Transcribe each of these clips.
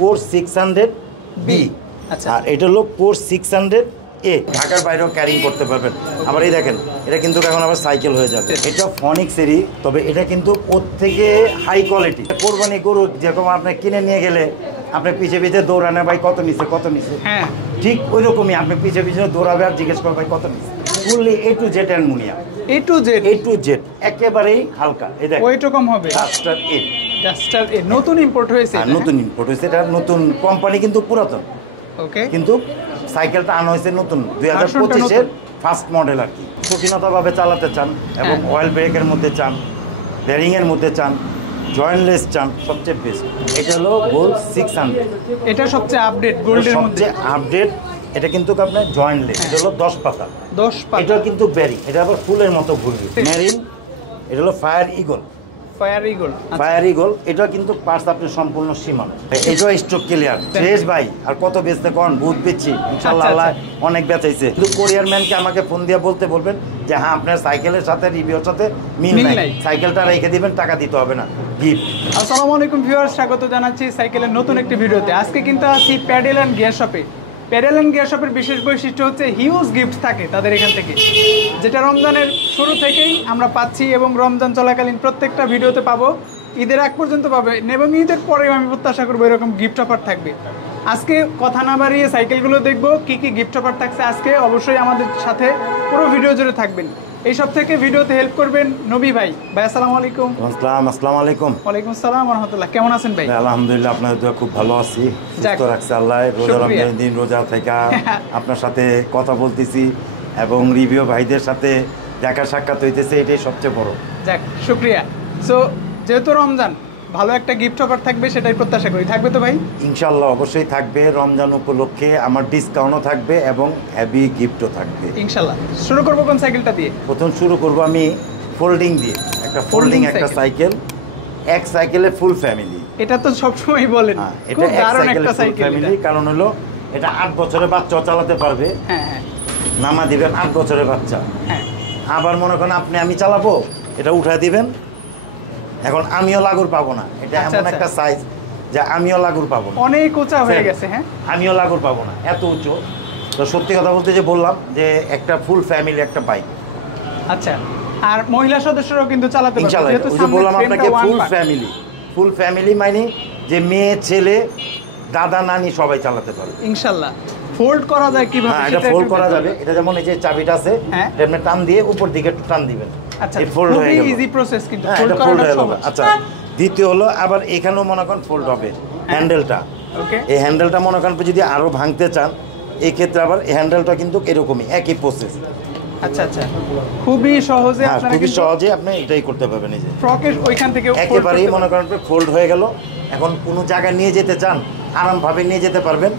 Core 600 B. আচ্ছা, আর এটা হলো কোর 600 এ। ঢাকার বাইরেও ক্যারিং করতে পারবেন। আবার এই দেখেন, এটা কিন্তু এখন আবার সাইকেল হয়ে যাবে। এটা ফনিক্সেরই, তবে এটা কিন্তু ওর থেকে হাই কোয়ালিটি। কোরবানি গরু যেরকম আপনি কিনে নিয়ে গেলে আপনি পিছে পিছে দৌড়ানো, ভাই কত নিচ্ছে কত নিচ্ছে, হ্যাঁ ঠিক ওই রকমই আপনি পিছে পিছে দৌড়াবে আর জিজ্ঞেস করবে ভাই কত নিচ্ছে। Fully A to Z aluminium, A to Z একেবারেই হালকা। এই দেখেন ওয়েট কম হবে। ডাস্টার এ, ডাস্টার এ নতুন ইম্পোর্ট হয়েছে। নতুন ইম্পোর্ট হয়েছে। এটা নতুন কোম্পানি কিন্তু পুরাতন, ওকে, কিন্তু সাইকেলটা আনা হয়েছে নতুন 2025-এর ফার্স্ট মডেল আর কি। কঠিনতাভাবে চালাতে চান এবং অয়েল ব্রেকের মধ্যে চান, বেয়ারিংয়ের মধ্যে চান, জয়েন্টলেস চান, সবচেয়ে বেস্ট এটা হলো গোল্ড 600। এটা সবচেয়ে আপডেট গোল্ডের মধ্যে, সবচেয়ে আপডেট। এটা কিন্তু আপনার জয়েন্টলেস, এটা হলো 10 পাতা। 10 পাতা। এটা কিন্তু বেয়ারিং, এটা আবার ফুলের মতো ঘুরবে। মেরিন, এটা হলো ফায়ার ইগল। ফায়ার ইগল এটা কিন্তু পার্টস আপনার সম্পূর্ণ সীমানা। এটাও স্টক ক্লিয়ার শেষ ভাই। আর কত বেচতে কোন বুথ বেচছি ইনশাআল্লাহ, আল্লাহ অনেক বেচাইছে। কিন্তু কোরিয়ার ম্যানকে আমাকে ফোন দিয়ে বলতে বলবেন যে হ্যাঁ আপনার সাইকেলের সাথে রিভিউর সাথে মিল নাই, সাইকেলটা রেখে দিবেন, টাকা দিতে হবে না, গিফট। আসসালামু আলাইকুম ভিউয়ার্স, স্বাগত জানাচ্ছি সাইকেলের নতুন একটি ভিডিওতে। আজকে কিন্তু আছি প্যাডেল অ্যান্ড গিয়ার শপে। প্যাডেল অ্যান্ড গিয়ার শপের বিশেষ বৈশিষ্ট্য হচ্ছে হিউজ গিফট থাকে তাদের এখান থেকে, যেটা রমজানের শুরু থেকেই আমরা পাচ্ছি এবং রমজান চলাকালীন প্রত্যেকটা ভিডিওতে পাবো, ঈদের আগ পর্যন্ত পাবে এবং ঈদের পরেও আমি প্রত্যাশা করবো এরকম গিফট অফার থাকবে। আজকে কথা না বাড়িয়ে সাইকেলগুলো দেখবো কী কী গিফট অফার থাকছে আজকে। অবশ্যই আমাদের সাথে পুরো ভিডিও জুড়ে থাকবেন। এই সব থেকে ভিডিওতে হেল্প করবেন নবী ভাই। ভাই আসসালামু আলাইকুম। আসসালামু আলাইকুম। ওয়ালাইকুম আসসালাম ওয়া রাহমাতুল্লাহ। কেমন আছেন ভাই? আলহামদুলিল্লাহ, আপনাদের দোয়া খুব ভালো আছি, সুস্থ রাখছে আল্লাহ। রোজা রমজানের দিন রোজা থেকে আপনার সাথে কথা বলতেছি এবং রিভিউ ভাইদের সাথে দেখা সাক্ষাৎ হইতেছে, এটাই সবচেয়ে বড়। যাক, শুকরিয়া। সো যেহেতু রমজান, ভালো একটা গিফট অফার থাকবে, সেটাই প্রত্যাশা করি। থাকবে তো ভাই? ইনশাআল্লাহ অবশ্যই থাকবে। রমজান উপলক্ষে আমার ডিসকাউন্টও থাকবে এবং হেভি গিফটও থাকবে ইনশাআল্লাহ। শুরু করবো কোন সাইকেলটা দিয়ে? প্রথম শুরু করব আমি ফোল্ডিং দিয়ে। একটা ফোল্ডিং একটা সাইকেল, এক সাইকেলে ফুল ফ্যামিলি। এটা তো সবসময় বলেন, এটা দারুণ একটা সাইকেল ফ্যামিলি। কারণ হলো এটা 8 বছরের বাচ্চাও চালাতে পারবে। হ্যাঁ হ্যাঁ, নামা দিবেন 8 বছরের বাচ্চা। হ্যাঁ, আবার মনে করেন আপনি আমি চালাবো, এটা উঠা দিবেন। এখন আমিও লাগুর পাবো না, এটা এমন একটা সাইজ যে আমিও লাগুর পাবো না, অনেক উঁচা হয়ে গেছে। হ্যাঁ, আমিও লাগুর পাবো না, এত উঁচু। তো সত্যি কথা বলতে যে বললাম যে একটা ফুল ফ্যামিলি একটা বাইক। আচ্ছা, আর মহিলা সদস্যরাও কিন্তু চালাতে পারবে। ইনশাআল্লাহ, ওই যে বললাম আপনাকে ফুল ফ্যামিলি মানে যে মেয়ে ছেলে দাদা নানি সবাই চালাতে পারবে ইনশাআল্লাহ। ফোল্ড করা যায় কিভাবে? হ্যাঁ, এটা ফোল্ড করা যাবে। এটা যেমন এই যে চাবিটা আছে, এটা টান দিয়ে উপর দিকে একটু টান দিবেন। আচ্ছা, এই ফোল্ড হয়ে গেল। ইজি প্রসেস কিন্তু ফোল্ড করাটা সহজ। আচ্ছা, দ্বিতীয় হলো আবার এখানেও মনে করেন ফোল্ড হবে হ্যান্ডেলটা। ওকে, এই হ্যান্ডেলটা মনে করেন যদি আরো ভাঙতে চান, এই ক্ষেত্রে আবার এই হ্যান্ডেলটা কিন্তু এরকমই একই প্রসেস। আচ্ছা আচ্ছা, খুবই সহজে আপনারা খুবই সহজে আপনি এটাই করতে পারবেন। এই যে ফ্রকের ওইখান থেকে একেবারেই মনে করেন ফোল্ড হয়ে গেল। এখন কোনো জায়গায় নিয়ে যেতে চান, আরামভাবে নিয়ে যেতে পারবেন।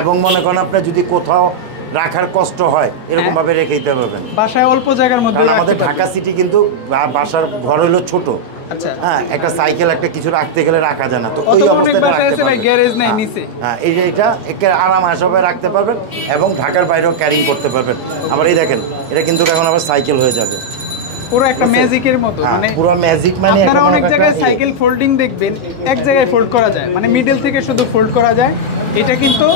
এবং মনে করেন আপনি যদি কোথাও রাখার কষ্ট হয়, এরকম ভাবে রেখে দিতে পারবেন বাসায় অল্প জায়গার মধ্যে। আমাদের ঢাকা সিটি কিন্তু বাসার ঘর হলো ছোট। আচ্ছা, হ্যাঁ, একটা সাইকেল একটা কিছু রাখতে গেলে রাখা যায় না, তো ওই অবস্থায় রাখতে পারবেন। গ্যারেজ নাই নিচে। হ্যাঁ, এই যে এটা একে আরাম আসাবে রাখতে পারবেন এবং ঢাকার বাইরেও ক্যারিং করতে পারবেন। আবার এই দেখেন, এটা কিন্তু এখন আবার সাইকেল হয়ে যাবে, পুরো একটা ম্যাজিকের মতো। মানে পুরো ম্যাজিক। মানে আপনারা অনেক জায়গায় সাইকেল ফোল্ডিং দেখবেন, এক জায়গায় ফোল্ড করা যায়, মানে মিডল থেকে শুধু ফোল্ড করা যায়। এটা কিন্তু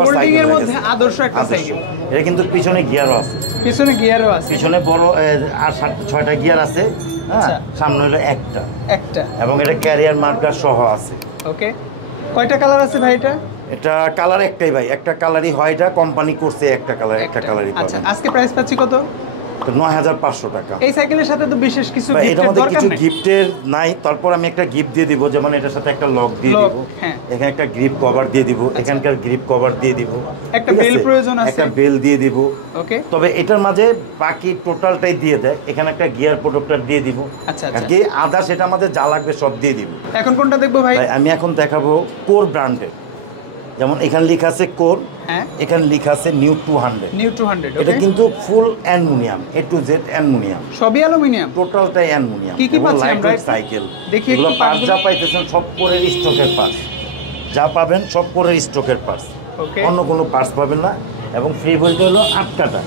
ফোল্ডিং এর মধ্যে আদর্শ একটা সাইকেল। এটা কিন্তু পিছনে গিয়ারও আছে, পিছনে বড় আর 6টা গিয়ার আছে। হ্যাঁ, সামনে হলো একটা এবং এটা ক্যারিয়ার মার্কার সহ আছে। ওকে, কয়টা কালার আছে ভাই? এটা কালার একটাই ভাই, একটা কালারই হয়। এটা কোম্পানি করছে একটা কালারই। আচ্ছা, আজকে প্রাইস পাচ্ছি কত? ৯৫০০ টাকা। এই সাইকেলের সাথে তো বিশেষ কিছু গিফটের নাই, তারপর আমি একটা গিফট দিয়ে দিব। যেমন এটার সাথে একটা লক দিয়ে দিব, এখানে একটা গ্রিপ কভার দিয়ে দিব, এখানকার গ্রিপ কভার দিয়ে দিব, একটা বেল প্রয়োজন আছে, একটা বেল দিয়ে দিব। ওকে, তবে এটার মাঝে বাকি টোটালটাই দিয়ে দেয়। এখানে একটা গিয়ার প্রোটেক্টর দিয়ে দিব। আচ্ছা, কি আদা সেটা আমাদের যা লাগবে সব দিয়ে দিব। এখন কোনটা দেখবো ভাই? আমি এখন দেখাবো কোর ব্র্যান্ডের। যেমন এখানে লেখা আছে কোর, এখানে লেখা আছে নিউ 200। এটা কিন্তু ফুল aluminium, A to Z aluminium, সবই অ্যালুমিনিয়াম, টোটালটাই অ্যালুমিনিয়াম। কি কি পাচ্ছেন আমরা? সাইকেল দেখি এগুলো পার্টস যা পাইতেছেন সব কোরের স্টকের পার্টস, যা পাবেন সব কোরের স্টকের পার্টস, অন্য কোনো পার্টস পাবেন না। এবং ফ্রি বলতে হলো 8 কাটা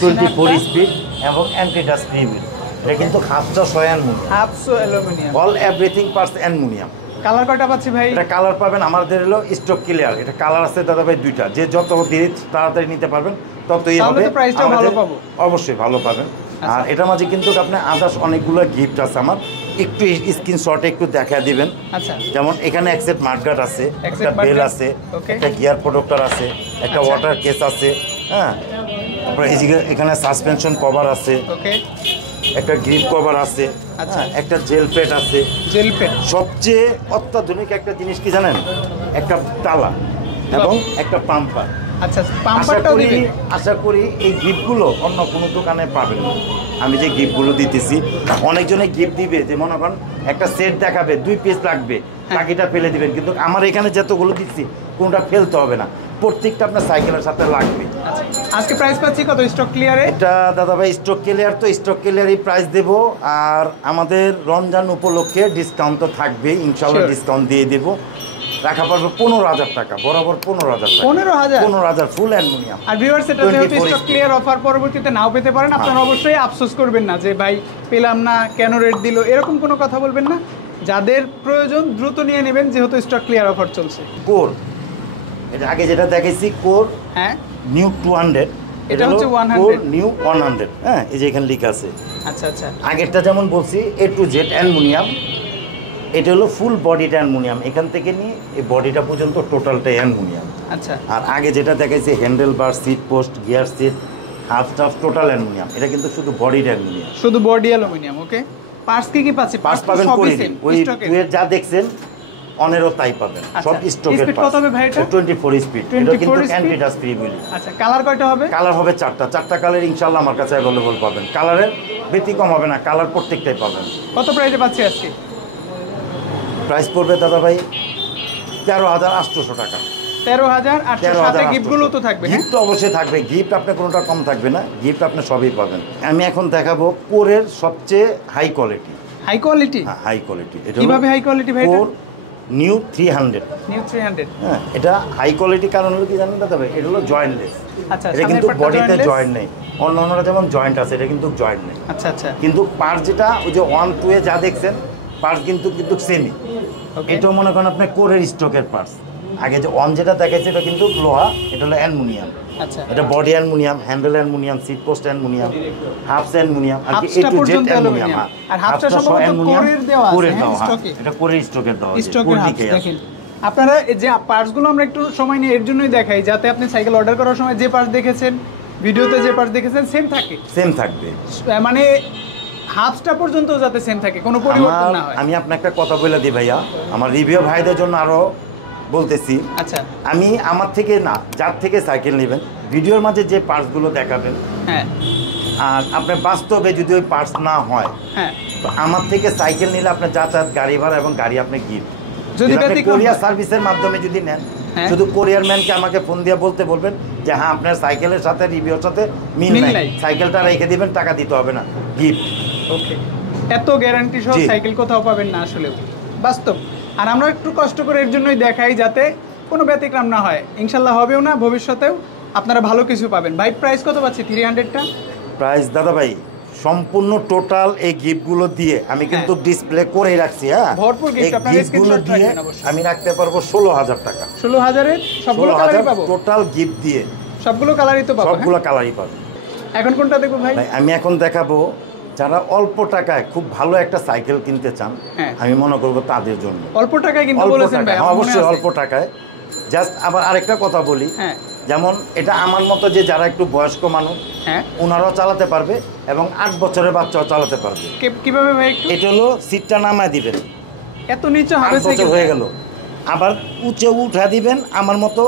24 স্পিড এবং অ্যান্টি ডাস্ট ফ্রি হুইল। এটা কিন্তু 1/2 aluminium, all everything parts aluminium. Colour কয়টা পাচ্ছি ভাই? এটা কালার পাবেন আমাদের হলো স্টক ক্লিয়ার। এটা কালার আছে দাদা ভাই দুইটা, যে যত দিয়ে তাড়াতাড়ি নিতে পারবেন ততই হবে। প্রাইসটা ভালো পাবো, অবশ্যই ভালো পাবেন। আর এটার মাঝে কিন্তু আপনি আদার্স অনেকগুলো গিফট আছে আমার, একটু স্ক্রিনশটে একটু দেখা দিবেন। আচ্ছা, যেমন এখানে এক্সেট মার্কগার্ড আছে, একটা বেল আছে, একটা গিয়ার প্রোটেক্টর আছে, একটা ওয়াটার কেস আছে, হ্যাঁ, তারপরে এখানে সাসপেনশন কভার আছে, একটা গ্রিপ কভার আছে, একটা জেল প্যাড আছে। জেল প্যাড সবচেয়ে অত্যাধুনিক একটা জিনিস কি জানেন, একটা তালা এবং একটা পাম্পার। আচ্ছা, পাম্পারটাও দিবেন? আশা করি এই গিফটগুলো অন্য কোনো দোকানে পাবেন না। আমি যে গিফটগুলো দিতেছি, অনেকজনে গিফট দিবে যে মনে করেন একটা সেট দেখাবে 2 পিস লাগবে, বাকিটা ফেলে দিবেন, কিন্তু আমার এখানে যতগুলো দিচ্ছি কোনটা ফেলতে হবে না, প্রত্যেকটা আপনার সাইকেলের সাথে লাগবে। আজকে প্রাইস পাচ্ছি কত স্টক ক্লিয়ারে? এটা দাদা ভাই স্টক ক্লিয়ার, তো স্টক ক্লিয়ারই প্রাইস দেব। আর আমাদের রমজান উপলক্ষে ডিসকাউন্ট তো থাকবে, ইনশাআল্লাহ ডিসকাউন্ট দিয়ে দেব। রাখা পারবে 15,000 টাকা, বরাবর 15,000 টাকা। 15,000 ফুল অ্যালুমিনিয়াম। আর ভিউয়ার্স, এটা যেহেতু স্টক ক্লিয়ার অফার, পরবর্তীতে নাও পেতে পারেন, আপনারা অবশ্যই আফসোস করবেন না যে ভাই পেলাম না, কেন রেট দিল, এরকম কোনো কথা বলবেন না। যাদের প্রয়োজন দ্রুত নিয়ে নেবেন, যেহেতু স্টক ক্লিয়ার অফার চলছে। কোর, এটা আগে যেটা দেখেছি কোর, হ্যাঁ, নিউ 200, এটা হচ্ছে 100, কোর নিউ 100, হ্যাঁ, এই যে এখানে লেখা আছে। আচ্ছা আচ্ছা, আগেরটা যেমন বলছি A to Z অ্যালুমিনিয়াম, এটা হলো ফুল বডিটা অ্যালুমিনিয়াম, এখান থেকে নিয়ে এই বডিটা পর্যন্ত টোটালটাই অ্যালুমিনিয়াম। আচ্ছা, আর আগে যেটা দেখাইছে handle bar, seat post, gear seat, half stuff, total aluminium. এটা কিন্তু শুধু বডিটা অ্যালুমিনিয়াম, শুধু বডি অ্যালুমিনিয়াম। ওকে, পার্টস কি পাচ্ছি? পার্টস পাবেন করে ওই টুয়ের যা দেখছেন অনেরও তাই পাবেন, সব স্টকের পার্টস। কত হবে ভাই এটা? 24 স্পিড, এটা কিন্তু অ্যান্টি ডাস্ট ফ্রি বলি। আচ্ছা, কালার কয়টা হবে? কালার হবে 4টা কালার ইনশাআল্লাহ আমার কাছে अवेलेबल পাবেন। কালারের ব্যতিক্রম হবে না, কালার প্রত্যেকটাই পাবেন। কত প্রাইসে পাচ্ছি আজকে? প্রাইস পড়বে দাদা ভাই 13,800 টাকা। 13,800, সাথে গিফটগুলো তো থাকবে? গিফট তো অবশ্যই থাকবে, গিফট আপনার কোনোটা কম থাকবে না, গিফট আপনি সবই পাবেন। আমি এখন দেখাবো কোরের সবচেয়ে হাই কোয়ালিটি। High quality? হ্যাঁ, হাই কোয়ালিটি। এটা কিভাবে হাই কোয়ালিটি ভাই? Core new 300। নিউ 300, হ্যাঁ, এটা হাই কোয়ালিটি কারণ হলো কি জানেন দাদা ভাই, এটা হলো জয়েন্টলেস। আচ্ছা, এটা কিন্তু বডিতে জয়েন্ট নেই, অন্যরা যেমন জয়েন্ট আছে, এটা কিন্তু জয়েন্ট নেই। আচ্ছা আচ্ছা, কিন্তু পার্টস যেটা ওই যে 1, 2 এ যা দেখছেন পার্টস কিন্তু সেমই। এটাও মনে করেন আপনার কোরের স্টকের পার্টস। আগে যে যেটা দেখাচ্ছে এটা কিন্তু লোহা, এটা হলো অ্যালুমিনিয়াম। আচ্ছা, এটা body aluminium, handle aluminium, seat post aluminium, hubs aluminium, আর কি A to Z অ্যালুমিনিয়াম। আর হাফটা সম্ভবত কোরের দেওয়া আছে স্টকে। এটা কোরের স্টকের দেওয়া আছে, স্টকের হাফ। দেখেন আপনারা যে পার্টসগুলো আমরা একটু সময় নিয়ে এর জন্যই দেখাই, যাতে আপনি সাইকেল অর্ডার করার সময় যে পার্টস দেখেছেন, ভিডিওতে যে পার্টস দেখেছেন, সেম থাকে। সেম থাকবে, মানে হাফটা পর্যন্ত যাতে সেম থাকে, কোনো পরিবর্তন না হয়। আমি আপনাকে একটা কথা বলে দিই ভাইয়া, আমার রিভিউ ভাইদের জন্য আরো বলতেছি। আচ্ছা, আমি আমার থেকে না, যার থেকে সাইকেল নেবেন, ভিডিওর মাঝে যে পার্টসগুলো দেখাবেন, হ্যাঁ, আর আপনার বাস্তবে যদি ওই পার্টস না হয়, হ্যাঁ, তো আমার থেকে সাইকেল নিলে আপনার যাতায়াত, গাড়ি ভাড়া এবং গাড়ি আপনি গিফট। যদি কোরিয়ার সার্ভিসের মাধ্যমে যদি নেন, শুধু কোরিয়ার ম্যানকে আমাকে ফোন দিয়ে বলতে বলবেন যে হ্যাঁ আপনার সাইকেলের সাথে রিভিউর সাথে মিল নাই, সাইকেলটা রেখে দিবেন, টাকা দিতে হবে না, গিফট। ওকে, এত গ্যারান্টি সহ সাইকেল কোথাও পাবেন না আসলে, বাস্তব। আর আমরা একটু কষ্ট করে এর জন্যই দেখাই, যাতে কোনো ব্যতিক্রম না হয়। ইনশাল্লাহ হবেও না, ভবিষ্যতেও আপনারা ভালো কিছু পাবেন। ভাই প্রাইস কত পাচ্ছি 300টা? প্রাইস দাদা ভাই সম্পূর্ণ টোটাল এই গিফটগুলো দিয়ে আমি কিন্তু ডিসপ্লে করেই রাখছি। হ্যাঁ, ভরপুর গিফট আপনারা গিফটগুলো দিয়ে আমি রাখতে পারবো 16,000 টাকা। 16,000-এর সবগুলো কালারই পাবো? টোটাল গিফট দিয়ে সবগুলো কালারই তো পাবো? সবগুলো কালারই পাবো। এখন কোনটা দেখবো ভাই? আমি এখন দেখাবো যারা অল্প টাকায় খুব ভালো একটা সাইকেল কিনতে চান, আমি মনে করবো তাদের জন্য। অল্প টাকায় কিনতে বলেছেন ভাই? অবশ্যই অল্প টাকায়। জাস্ট আবার আরেকটা কথা বলি, যেমন এটা আমার মতো যে যারা একটু বয়স্ক মানুষ, ওনারাও চালাতে পারবে এবং 8 বছরের বাচ্চাও চালাতে পারবে। কিভাবে ভাই? এটা হলো সিটটা নামায় দিবেন, এত নিচে হবে সাইকেল হয়ে গেল, আবার উঁচে উঠা দিবেন, আমার মতো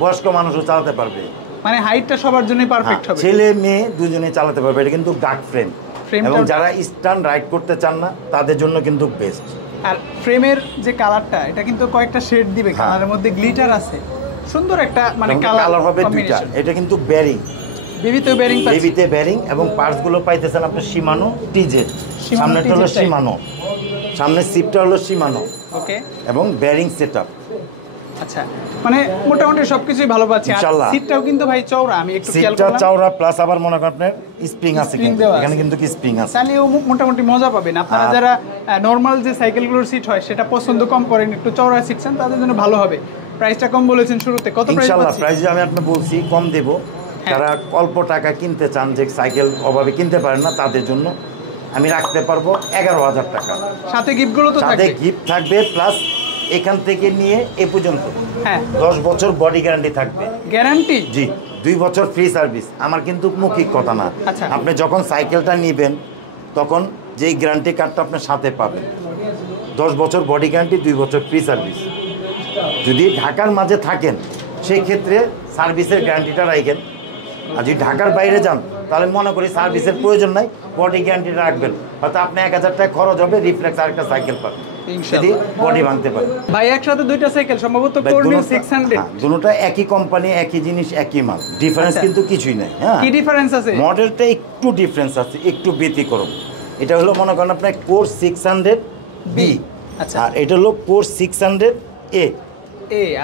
বয়স্ক মানুষও চালাতে পারবে। মানে হাইটটা সবার জন্য পারফেক্ট হবে, ছেলে মেয়ে দুজনেই চালাতে পারবে। এটা কিন্তু গার্ড ফ্রেম, এবং যারা স্ট্যান্ড রাইড করতে চান না তাদের জন্য কিন্তু বেস্ট। আর ফ্রেমের যে কালারটা, এটা কিন্তু কয়েকটা শেড দিবে, কালারের মধ্যে গ্লিটার আছে, সুন্দর একটা মানে কালার হবে দুইটা। এটা কিন্তু বেরিং, বিবিতে বেরিং পাচ্ছেন, বিবিতে বেরিং, এবং পার্টস গুলো পাইতেছেন আপনি শিমানো টিজেড। সামনেটা হলো শিমানো, সামনের সিটটা হলো শিমানো, ওকে, এবং বেরিং সেটআপ। আচ্ছা, মানে মোটামুটি সবকিছুই ভালো পাচ্ছি। আর ইনশাআল্লাহ। সিটটাও কিন্তু ভাই চওড়া, আমি একটু খেয়াল সিটটা করলাম। চওড়া প্লাস আবার মনে করেন আপনার স্প্রিং আছে, Spring কিন্তু দেওয়া এখানে আছে। কিন্তু কি স্প্রিং আছে। চাইলেও মোটামুটি মজা পাবেন আপনারা যারা নরমাল যে সাইকেলগুলোর সিট হয় সেটা পছন্দ কম করেন, একটু চওড়া সিট চান, তাদের জন্য ভালো হবে। প্রাইসটা কম বলেছেন শুরুতে, কত প্রাইস ইনশাআল্লাহ পাচ্ছি? প্রাইস আমি আপনাকে বলছি কম দেব। যারা অল্প টাকা কিনতে চান, যে সাইকেল অভাবে কিনতে পারেন না, তাদের জন্য আমি রাখতে পারবো 11,000 টাকা। সাথে গিফটগুলো তো সাথে থাকবে। গিফট থাকবে, প্লাস এখান থেকে নিয়ে এ পর্যন্ত হ্যাঁ 10 বছর বডি গ্যারান্টি থাকবে। গ্যারান্টি? জি, 2 বছর ফ্রি সার্ভিস। আমার কিন্তু মৌখিক কথা না। আচ্ছা। আপনি যখন সাইকেলটা নেবেন তখন যেই গ্যারান্টি কার্ডটা আপনার সাথে পাবেন, 10 বছর বডি গ্যারান্টি, 2 বছর ফ্রি সার্ভিস। যদি ঢাকার মাঝে থাকেন সেই ক্ষেত্রে সার্ভিসের গ্যারান্টিটা রাখেন। আর যদি ঢাকার বাইরে যান তাহলে মনে করি সার্ভিসের প্রয়োজন নাই, বডি গ্যারান্টিটা রাখবেন। হয়তো আপনি 1000 টাকা খরচ হবে, রিফ্লেক্স আরেকটা সাইকেল পাবেন যদি বডি ভাঙতে পারে। ভাই একসাথে দুইটা সাইকেল সম্ভবত কোরনিউ 600। দুটোটা একই কোম্পানি, একই জিনিস, একই মাল, ডিফারেন্স কিন্তু কিছুই নাই। হ্যাঁ, কি ডিফারেন্স আছে? মডেলটা একটু ডিফারেন্স আছে, একটু ব্যতিক্রম। এটা হলো মনে করেন আপনার কোর 600 বি, আচ্ছা। আর এটা হলো কোর 600 এ।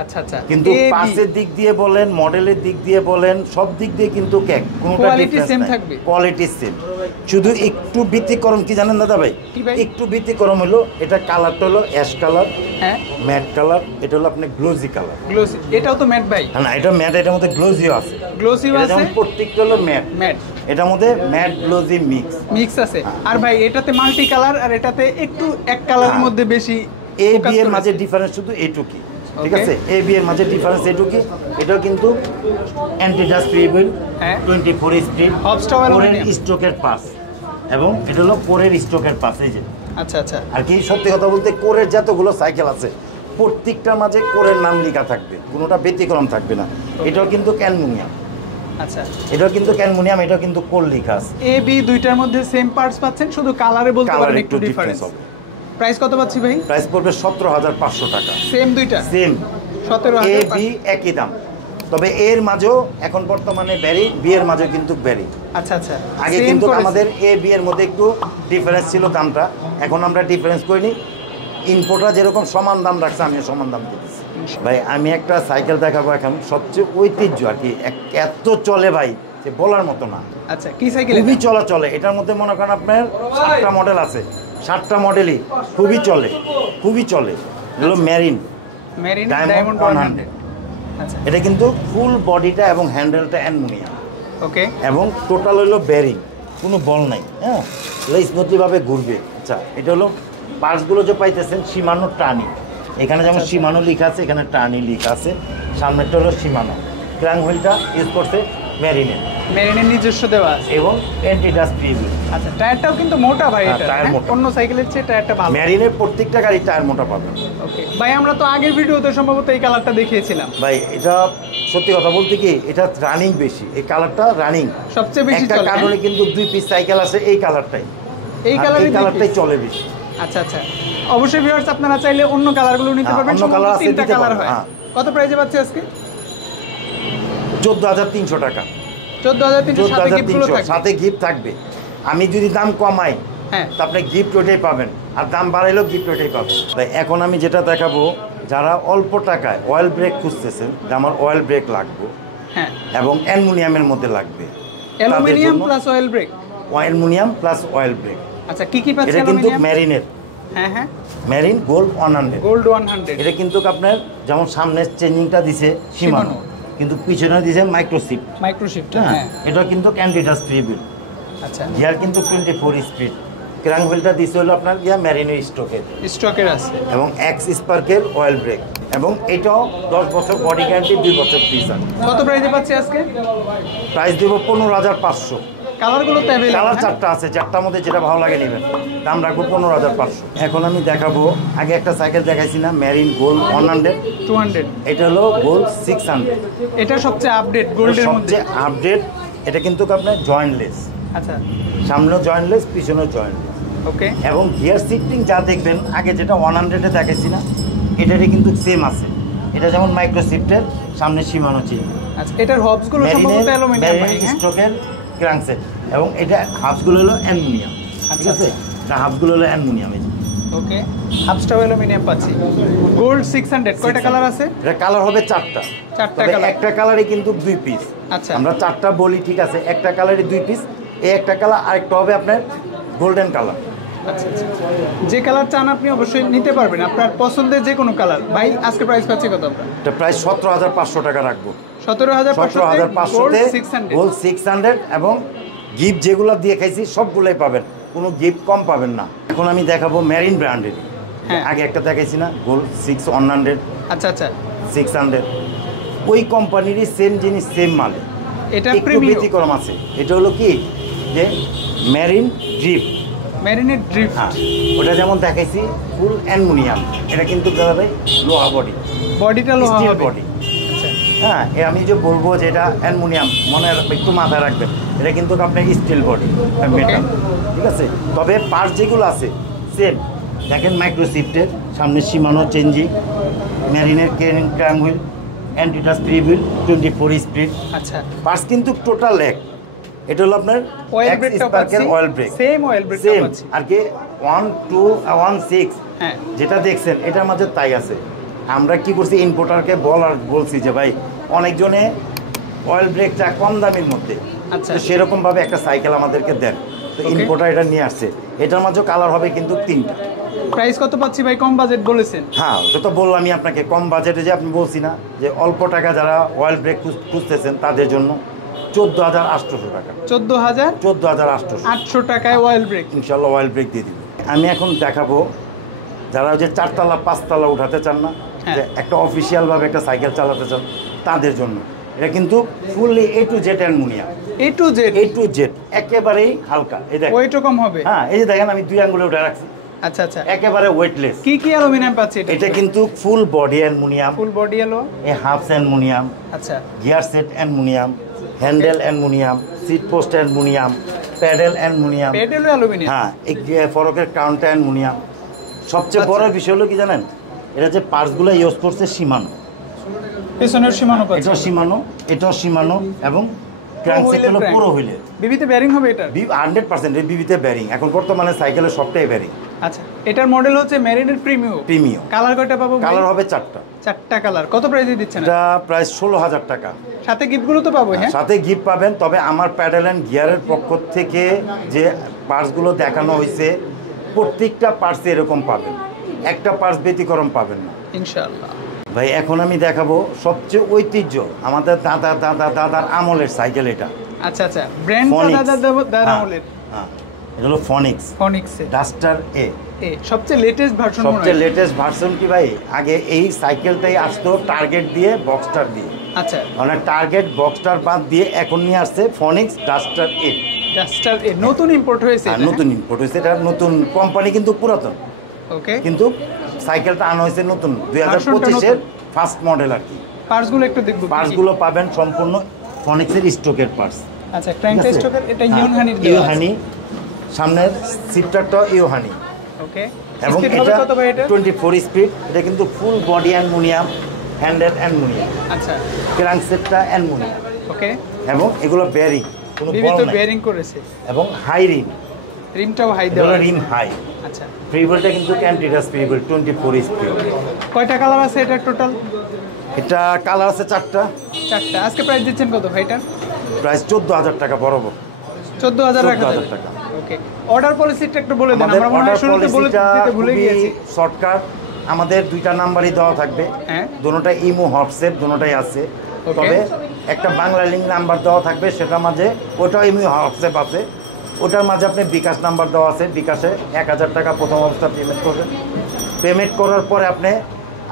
আচ্ছা আচ্ছা, কিন্তু পার্সের দিক দিয়ে বলেন, মডেলের দিক দিয়ে বলেন, সব দিক দিয়ে কিন্তু কোনোটা কোয়ালিটি সেম থাকবে, কোয়ালিটি সেম। শুধু একটু ব্যতিক্রম কি জানেন দাদা ভাই? একটু ব্যতিক্রম হলো এটা কালারটা হলো অ্যাশ কালার, হ্যাঁ ম্যাট কালার। এটা হলো আপনার গ্লোজি কালার। গ্লোসি, এটাও তো ম্যাট ভাই? না, এটা ম্যাট, এটার মধ্যে গ্লোজিও আছে। গ্লোসিও আছে, যেমন প্রত্যেকটা হলো ম্যাট, ম্যাট, এটার মধ্যে ম্যাট গ্লোজি মিক্স আছে। আর ভাই এটাতে মাল্টি কালার, আর এটাতে একটু এক কালারের মধ্যে বেশি। এ বি এর মাঝে ডিফারেন্স শুধু এইটুকুই, ঠিক আছে? এ বি এর মাঝে ডিফারেন্স এইটুকুই। এটাও কিন্তু anti dust free wheel, 24 speed, কোরের স্ট্রোকের পাস, এবং এটা হলো কোরের স্ট্রোকের পাস। এই যে আচ্ছা আচ্ছা। আর কি সত্যি কথা বলতে, কোরের যতগুলো সাইকেল আছে প্রত্যেকটার মাঝে কোরের নাম লেখা থাকবে, কোনোটা ব্যতিক্রম থাকবে না। এটাও কিন্তু ক্যানমোনিয়াম। আচ্ছা, এটাও কিন্তু ক্যানমোনিয়াম, এটাও কিন্তু কোর লেখা আছে। এ বি দুইটার মধ্যে সেম পার্টস পাচ্ছেন, শুধু কালারে বলতে পারেন একটু ডিফারেন্স হবে। প্রাইস কত পাচ্ছি ভাই? প্রাইস পড়বে 17,500 টাকা। সেম দুইটা সেম, 17,000। এ বি একই দাম, তবে এর মাঝেও এখন বর্তমানে ব্যারি, বি এর মাঝেও কিন্তু ব্যারি। আচ্ছা আচ্ছা। আগে কিন্তু আমাদের এ বি এর মধ্যে একটু ডিফারেন্স ছিল দামটা, এখন আমরা ডিফারেন্স করিনি। ইনপোর্টরা যেরকম সমান দাম রাখছে, আমিও সমান দাম দিতেছি। ভাই আমি একটা সাইকেল দেখাবো এখন, সবচেয়ে ঐতিহ্য আর কি, এত চলে ভাই যে বলার মতো না। আচ্ছা, কি সাইকেল? খুবই চলে। এটার মধ্যে মনে করেন আপনার 7টা মডেল আছে, 7টা মডেলই খুবই চলে। হলো মেরিন ডায়মন্ড 100। আচ্ছা, এটা কিন্তু ফুল বডিটা এবং হ্যান্ডেলটা অ্যালুমিনিয়াম, ওকে, এবং টোটাল হলো বেরিং, কোনো বল নাই। হ্যাঁ, স্মুথলিভাবে ঘুরবে। আচ্ছা, এটা হলো পার্টসগুলো যে পাইতেছেন শিমানো টানি, এখানে যেমন শিমানো লেখা আছে, এখানে টানি লেখা আছে। সামনেরটা হলো শিমানো, ক্র্যাং হুইলটা ইউজ করছে মেরিনের নিজস্ব দেওয়া আছে, এবং অ্যান্টি ডাস্ট ফ্রি হুইল। আচ্ছা, টায়ারটাও কিন্তু মোটা ভাই, এটা টায়ার মোটা, অন্য সাইকেলের চেয়ে টায়ারটা ভালো। মেরিনের প্রত্যেকটা গাড়ি টায়ার মোটা পাবেন। ওকে ভাই, আমরা তো আগের ভিডিওতে সম্ভবত এই কালারটা দেখিয়েছিলাম ভাই। এটা সত্যি কথা বলতে কি, এটা রানিং বেশি, এই কালারটা রানিং সবচেয়ে বেশি একটা চলে। কারণে কিন্তু 2 পিস সাইকেল আছে এই কালারটাই, এই কালারটাই চলে বেশি। আচ্ছা আচ্ছা, অবশ্যই ভিউয়ার্স আপনারা চাইলে অন্য কালারগুলো নিতে পারবেন, অন্য কালার আছে, 3টা কালার হয়। কত প্রাইসে পাচ্ছি আজকে? 14,300 টাকা। 14,300 সাথে গিফট থাকবে। আমি যদি দাম কমাই, হ্যাঁ, তা আপনি গিফট ওইটাই পাবেন, আর দাম বাড়াইলেও গিফট ওইটাই পাবেন। তাই এখন আমি যেটা দেখাবো, যারা অল্প টাকায় অয়েল ব্রেক খুঁজতেছেন, যে আমার অয়েল ব্রেক লাগবে, হ্যাঁ, এবং অ্যালুমিনিয়ামের মধ্যে লাগবে, aluminium plus oil brake, aluminium plus oil brake. আচ্ছা, কি পাচ্ছেন? এটা কিন্তু মেরিনের, হ্যাঁ, মেরিন গোল্ড 100, গোল্ড 100। এটা কিন্তু আপনার যেমন সামনের চেঞ্জিংটা দিছে শিমানো, কিন্তু পিছনে দিছে মাইক্রোশিফট। হ্যাঁ, এটা কিন্তু অ্যান্টি ডাস্ট ফ্রি হুইল। আচ্ছা, গিয়ার কিন্তু 24 স্পিড। ক্র্যাঙ্ক হুইলটা দিছে হলো আপনার মেরিনের স্টকের আছে, এবং এক্স স্পার্কের অয়েল ব্রেক, এবং এটাও 10 বছর বডি গ্যারান্টি, 2 বছর ফ্রি সার্ভিস। কত প্রাইসে পাচ্ছি আজকে? প্রাইস দেব 15,500। কালারগুলো তো अवेलेबल, কালার 4টা আছে, 4টার মধ্যে যেটা ভালো লাগে নেবেন। দাম রাখবো 15,500। এখন আমি দেখাবো, আগে একটা সাইকেল দেখাইছি না, মেরিন গোল্ড 200, এটা হলো গোল্ড 600। এটা সবচেয়ে আপডেট গোল্ডের মধ্যে, আপডেট। এটা কিন্তু আপনার জয়েন্টলেস, আচ্ছা, সামনেও জয়েন্টলেস, পিছনেও জয়েন্টলেস। ওকে, এবং গিয়ার শিফটিং যা দেখবেন, আগে যেটা 100-এ দেখাইছি না, এটারই কিন্তু সেম আছে। এটা যেমন মাইক্রোশিফটের সামনে সীমানো ছিল। আচ্ছা, এটার হবসগুলো সম্ভবত অ্যালুমিনিয়াম, স্ট্রোকের ক্র্যাঙ্কসেট, এবং এটা হাবসগুলো হলো অ্যালুমিনিয়াম। ঠিক আছে, না হাবসগুলো হলো অ্যালুমিনিয়াম। এই ওকে হাফস্টার অ্যালুমিনিয়াম পাচ্ছি গোল্ড 600 কয়টা কালার আছে এটা কালার হবে চারটা কালার একটা কালারে কিন্তু দুই পিস আচ্ছা আমরা চারটা বলি ঠিক আছে একটা কালারে দুই পিস এই একটা কালার আরেকটা হবে আপনার গোল্ডেন কালার আচ্ছা আচ্ছা যে কালার চান আপনি অবশ্যই নিতে পারবেন আপনার পছন্দের যে কোনো কালার ভাই আজকে প্রাইস পাচ্ছি কত আমরা এটা প্রাইস 17500 টাকা রাখবো 17500 গোল্ড 600 এবং গিফট যেগুলো দিয়ে খাইছি সবগুলোই পাবেন কোনো গিফট কম পাবেন না এখন আমি দেখাবো মেরিন ব্র্যান্ডের আগে একটা দেখাইছি না গোল্ড 6100 আচ্ছা আচ্ছা 600 ওই কোম্পানিরই সেম জিনিস সেম মাল এটা একটু ব্যতিক্রম আছে এটা হলো কি যে মেরিন ড্রিপ মেরিনের ড্রিপ হ্যাঁ ওটা যেমন দেখাইছি ফুল অ্যালুমিনিয়াম এটা কিন্তু দাদা লোহা বডি বডিটা লোহা স্টিল হবে বডি হ্যাঁ আমি যে বলবো যে এটা অ্যালুমিনিয়াম মনে একটু মাথায় রাখবেন এটা কিন্তু আপনার স্টিল বডি মেটাল ঠিক আছে তবে পার্টস যেগুলো আছে সেম দেখেন মাইক্রোসিফটের সামনে সীমানো চেঞ্জিং মেরিনের ক্র্যাং হুইল অ্যান্টিটাস 3 হুইল 24 স্পিড আচ্ছা পার্টস কিন্তু টোটাল এক এটা হলো আপনার অয়েল ব্রেকটা পাচ্ছি অয়েল ব্রেক সেম অয়েল ব্রেকটা পাচ্ছি আর কি 1216 হ্যাঁ যেটা দেখছেন এটার মাঝে তাই আছে আমরা কি করছি ইম্পোর্টারকে বলছি যে ভাই অনেকজনে অয়েল ব্রেকটা কম দামের মধ্যে আচ্ছা সেরকম ভাবে একটা সাইকেল আমাদেরকে দেন তো ইম্পোর্টার এটা নিয়ে আসছে এটার মাঝে কালার হবে কিন্তু 3টা প্রাইস কত পাচ্ছি ভাই কম বাজেট বলেছেন হ্যাঁ ওটা তো বললাম আমি আপনাকে কম বাজেটে যে আপনি বলছি না যে অল্প টাকা যারা অয়েল ব্রেক খুঁজতেছেন তাদের জন্য 14800 টাকা 14800 টাকায় অয়েল ব্রেক ইনশাআল্লাহ অয়েল ব্রেক দিয়ে দিবে আমি এখন দেখাবো যারা যে 4তলা 5তলা উঠাতে চান না যে একটা অফিসিয়াল ভাবে একটা সাইকেল চালাতে চান তাদের জন্য এটা কিন্তু fully A to Z aluminium A to Z একেবারেই হালকা এই দেখেন ওয়েটও কম হবে হ্যাঁ এই যে দেখেন আমি 2 আঙ্গুলে উঠে রাখছি আচ্ছা আচ্ছা একেবারে ওয়েটলেস কি কি অ্যালুমিনিয়াম পাচ্ছি এটা কিন্তু full body aluminium full body এলো এই হাফস অ্যালুমিনিয়াম আচ্ছা gear set aluminium handle aluminium seat post aluminium pedal aluminium হ্যাঁ এই ফরকের কাউন্টার অ্যালুমিনিয়াম সবচেয়ে বড় বিষয় হলো কি জানেন এটা যে পার্টসগুলো ইউজ করছে সীমানো পেছনের সীমানো পাচ্ছি এটাও সীমানো এবং ক্র্যাঙ্কসেট হলো পুরো হুইলের বিবিতে বেয়ারিং হবে এটা 100% এর বিবিতে বেয়ারিং এখন বর্তমানে সাইকেলের সবটাই বেয়ারিং আচ্ছা এটার মডেল হচ্ছে মেরিনের প্রিমিয়াম কালার কয়টা পাবো কালার হবে 4টা কালার কত প্রাইসে দিচ্ছেন এটা প্রাইস 16000 টাকা সাথে গিফটগুলো তো পাবো হ্যাঁ সাথে গিফট পাবেন তবে আমার প্যাডেল এন্ড গিয়ারের পক্ষ থেকে যে পার্টসগুলো দেখানো হয়েছে প্রত্যেকটা পার্টস এরকম পাবেন একটা পার্টস ব্যতিক্রম পাবেন না ইনশাআল্লাহ ভাই এখন আমি দেখাবো সবচেয়ে ঐতিহ্য আমাদের দাদার আমলের সাইকেল এটা আচ্ছা আচ্ছা ব্র্যান্ডটা দাদার আমলের হ্যাঁ এটা হলো ফনিক্স ডাস্টার এ সবচেয়ে লেটেস্ট ভার্সন কি ভাই আগে এই সাইকেলটাই আসতো টার্গেট দিয়ে বক্সটার দিয়ে আচ্ছা মানে টার্গেট বক্সটার বাদ দিয়ে এখন নিয়ে আসছে ফনিক্স ডাস্টার এ নতুন ইম্পোর্ট হয়েছে এটা নতুন কোম্পানি কিন্তু পুরাতন ওকে কিন্তু সাইকেলটা আনা হয়েছে নতুন 2025 এর ফার্স্ট মডেল আর কি পার্টসগুলো একটু দেখব পার্টসগুলো পাবেন সম্পূর্ণ ফনিক্সের স্টকের পার্টস আচ্ছা ক্র্যাঙ্ক স্টকের এটা ইউহানি সামনের সিটটাও ইউহানি ওকে এবং এটা 24 স্পিড এটা কিন্তু full body aluminium handle aluminium আচ্ছা ক্র্যাঙ্কসেটটা অ্যালুমিনিয়াম ওকে এবং এগুলো বেয়ারিং কোনো বল নাই বেয়ারিং করেছে এবং হাই রিমটাও হাই দেওয়া রিম হাই আচ্ছা ফ্রিবলটা কিন্তু ক্যান্টিডাস ফ্রিবল 24 স্পিড কয়টা কালার আছে এটা টোটাল এটা কালার আছে 4টা আজকে প্রাইস দিচ্ছেন কত ভাইটার প্রাইস 14000 টাকা বরাবর 14000 টাকা ওকে অর্ডার পলিসিটা একটু বলে দেন আমরা মনে হয় শুরুতে বলে দিতে ভুলে গিয়েছি শর্টকাট আমাদের দুইটা নাম্বারই দেওয়া থাকবে দুটোটাই ইমো হোয়াটসঅ্যাপ দুটোটাই আছে তবে একটা বাংলা লিংক নাম্বার দেওয়া থাকবে সেটার মাঝে ওটাও ইমো হোয়াটসঅ্যাপ আছে ওটার মাঝে আপনি বিকাশ নাম্বার দেওয়া আছে বিকাশে 1000 টাকা প্রথম অবস্থা পেমেন্ট করবেন পেমেন্ট করার পরে আপনি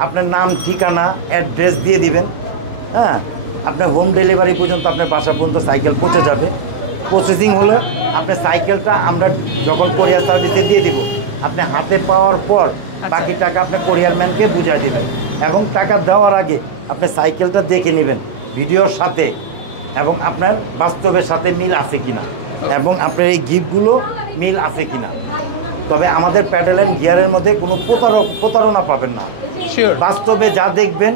আপনার নাম ঠিকানা অ্যাড্রেস দিয়ে দিবেন হ্যাঁ আপনার হোম ডেলিভারি পর্যন্ত আপনার বাসা পর্যন্ত সাইকেল পৌঁছে যাবে প্রসেসিং হলে আপনার সাইকেলটা আমরা যখন কোরিয়ার সার্ভিসে দিয়ে দিব আপনি হাতে পাওয়ার পর বাকি টাকা আপনার কোরিয়ার ম্যানকে বুঝিয়ে দেবেন এবং টাকা দেওয়ার আগে আপনি সাইকেলটা দেখে নেবেন ভিডিওর সাথে এবং আপনার বাস্তবের সাথে মিল আছে কিনা এবং আপনার এই গিফটগুলো মিল আছে কিনা তবে আমাদের প্যাডেল অ্যান্ড গিয়ারের মধ্যে কোনো প্রতারণা পাবেন না বাস্তবে যা দেখবেন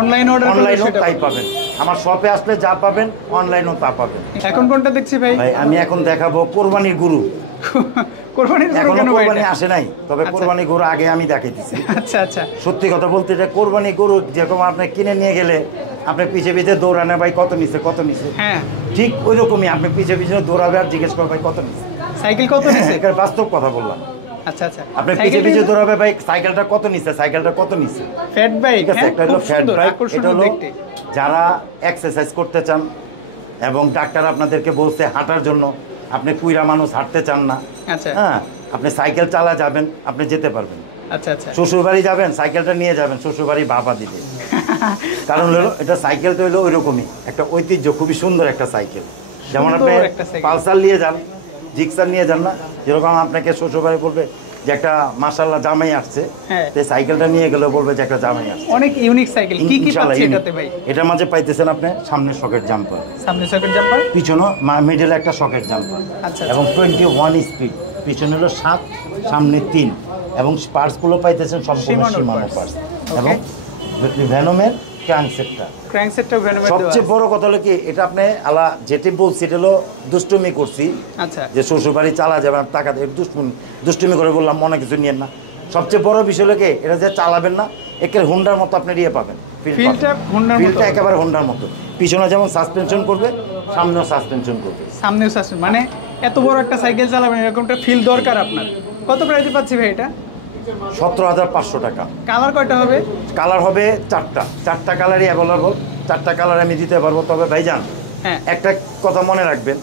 অনলাইনেও তাই পাবেন আমার শপে আসলে যা পাবেন অনলাইনেও তা পাবেন এখন কোনটা দেখছি ভাই আমি এখন দেখাবো কোরবানির গুরু কোরবানির গরু এখনো কেন ভাই কোরবানি এটা? আসে নাই, তবে আচ্ছা। কোরবানি গরু আগে আমি দেখাইতেছি। আচ্ছা আচ্ছা সত্যি কথা বলতে, এটা কোরবানি গরু যেরকম আপনি কিনে নিয়ে গেলে আপনি পিছে পিছে দৌড়ানে, ভাই কত নিছে কত নিছে, হ্যাঁ ঠিক ওই রকমই আপনি পিছে পিছে দৌড়াবে আর জিজ্ঞেস করবে ভাই কত নিছে। সাইকেল কত নিছে? এটা বাস্তব কথা বললাম। আচ্ছা আচ্ছা আপনি পিছে পিছে দৌড়াবে ভাই সাইকেলটা কত নিছে, সাইকেলটা কত নিছে। ফ্যাট বাইক, ঠিক আছে, একটা হলো ফ্যাট বাইক, এটা আকর্ষণীয় হলো দেখতে। যারা এক্সারসাইজ করতে চান এবং ডাক্তার আপনাদেরকে বলছে হাঁটার জন্য, আপনি কুইরা মানুষ হাঁটতে চান না, আচ্ছা হ্যাঁ, আপনি সাইকেল চালা যাবেন, আপনি যেতে পারবেন। আচ্ছা আচ্ছা শ্বশুর বাড়ি যাবেন, সাইকেলটা নিয়ে যাবেন, শ্বশুর বাড়ি বাবা দিবে। কারণ হলো এটা সাইকেলটা হলো ওই রকমই একটা ঐতিহ্য, খুবই সুন্দর একটা সাইকেল। যেমন আপনি সুন্দর একটা সাইকেল। পালসার নিয়ে যান, জিক্সার নিয়ে যান না, যেরকম আপনাকে শ্বশুর বাড়ি বলবে যে একটা মাশাআল্লাহ জামাই আসছে, হ্যাঁ। তো সাইকেলটা নিয়ে গেলে বলবে যে একটা জামাই আসছে। অনেক ইউনিক সাইকেল। কি কি ইনশাআল্লাহ পাচ্ছেন ইউনিক। এটাতে ভাই? এটার মাঝে পাইতেছেন আপনি সামনে সকেট জাম্পার, সামনে সকেট জাম্পার, পিছনে মিডলে একটা সকেট জাম্পার, আচ্ছা, এবং 21 স্পিড, পিছনে হলো 7, সামনে 3, এবং পার্টসগুলো পাইতেছেন সম্পূর্ণ সীমানোর সীমানো parts। Parts, Okay। এবং ভ্যানমের ক্র্যাঙ্কসেটটা। ক্র্যাঙ্কসেটটাও ভ্যানোমের দেওয়া সবচেয়ে আছে। বড় কথা হলো কি, এটা আপনি যেটি বলছি এটা হলো দুষ্টুমি করছি, আচ্ছা যে শ্বশুর বাড়ি চালা যাবে টাকা দিয়ে দুষ্টুমি করে বললাম, মনে কিছু নিয়েন না। সবচেয়ে বড় বিষয় হলো কি, এটা যে চালাবেন না, একের হোন্ডার মতো আপনি ইয়ে পাবেন, ফিলটা হোন্ডার মতো, ফিলটা একেবারে হোন্ডার মতো, পিছনে যেমন সাসপেনশন করবে, সামনেও সাসপেনশন করবে। সামনেও সাসপেন্স, মানে এত বড় একটা সাইকেল চালাবেন এরকমটা ফিল দরকার আপনার। কত প্রাইসে পাচ্ছি ভাই এটা? 17,500 টাকা। কালার কয়টা হবে? কালার হবে 4টা কালারই অ্যাভেলেবল, 4টা কালার আমি দিতে পারবো। তবে ভাইজান হ্যাঁ একটা কথা মনে রাখবেন,